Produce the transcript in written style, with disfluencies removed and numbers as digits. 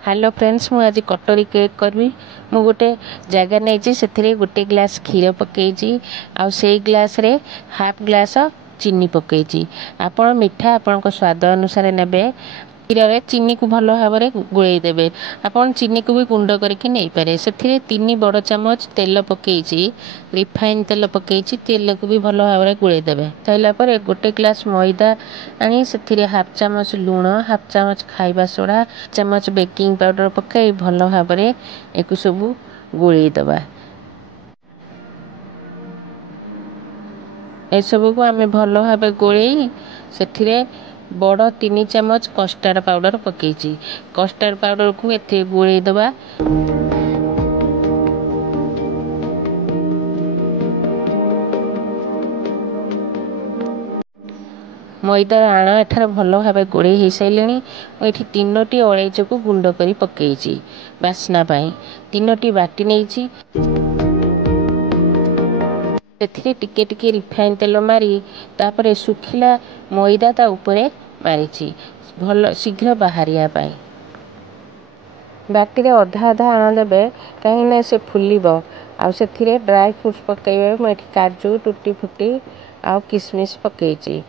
Hello friends, मु आज कटोरी केक करबी। मु गोटे जगह नहीं से गोटे ग्लास क्षीर पकईची आउ से ग्लास रे हाफ ग्लास चीनी पकईची। आपण मिठा आपण स्वाद अनुसार नेबे। क्षीर रे चीनी को भल भाव में गोलई देबे। आपण चीनी को भी गुंड करके नहीं पारे। से 3 बड़ चामच तेल पकईची, रिफाइन तेल पकईची। तेल को भी भल भाव में गोलई देबे। साइला पर गोटे ग्लास मैदा आनी से हाफ चामच लूण, हाफ चामच खाइबा सोडा, चामच बेकिंग पाउडर पकई भल भाव में एक सब गोलई दबा। ए सब को आमे भल भाव गोलई से बड़ 3 चामच कस्टर्ड पाउडर पकईची। कस्टर्ड पाउडर को एथे गोलई दबा। मैदा आण एठार भल भाव गोड़े हो सारे। ये 3टी अलैच को गुंड कर पकईची बास्ना पाई। 3टी बाटी नहीं टिके टिके रिफाइन तेल मारी तापर सुखिला मैदा ता उपरे मारी भल शीघ्र बाहरिया पाई। बाटी रे अधा अधा आण देबे कहीं से फुलिब। आउ से ड्राई फ्रूट्स पकईबे। मुझे काजू, टूटी फुटी आउ किसमिस पकईची।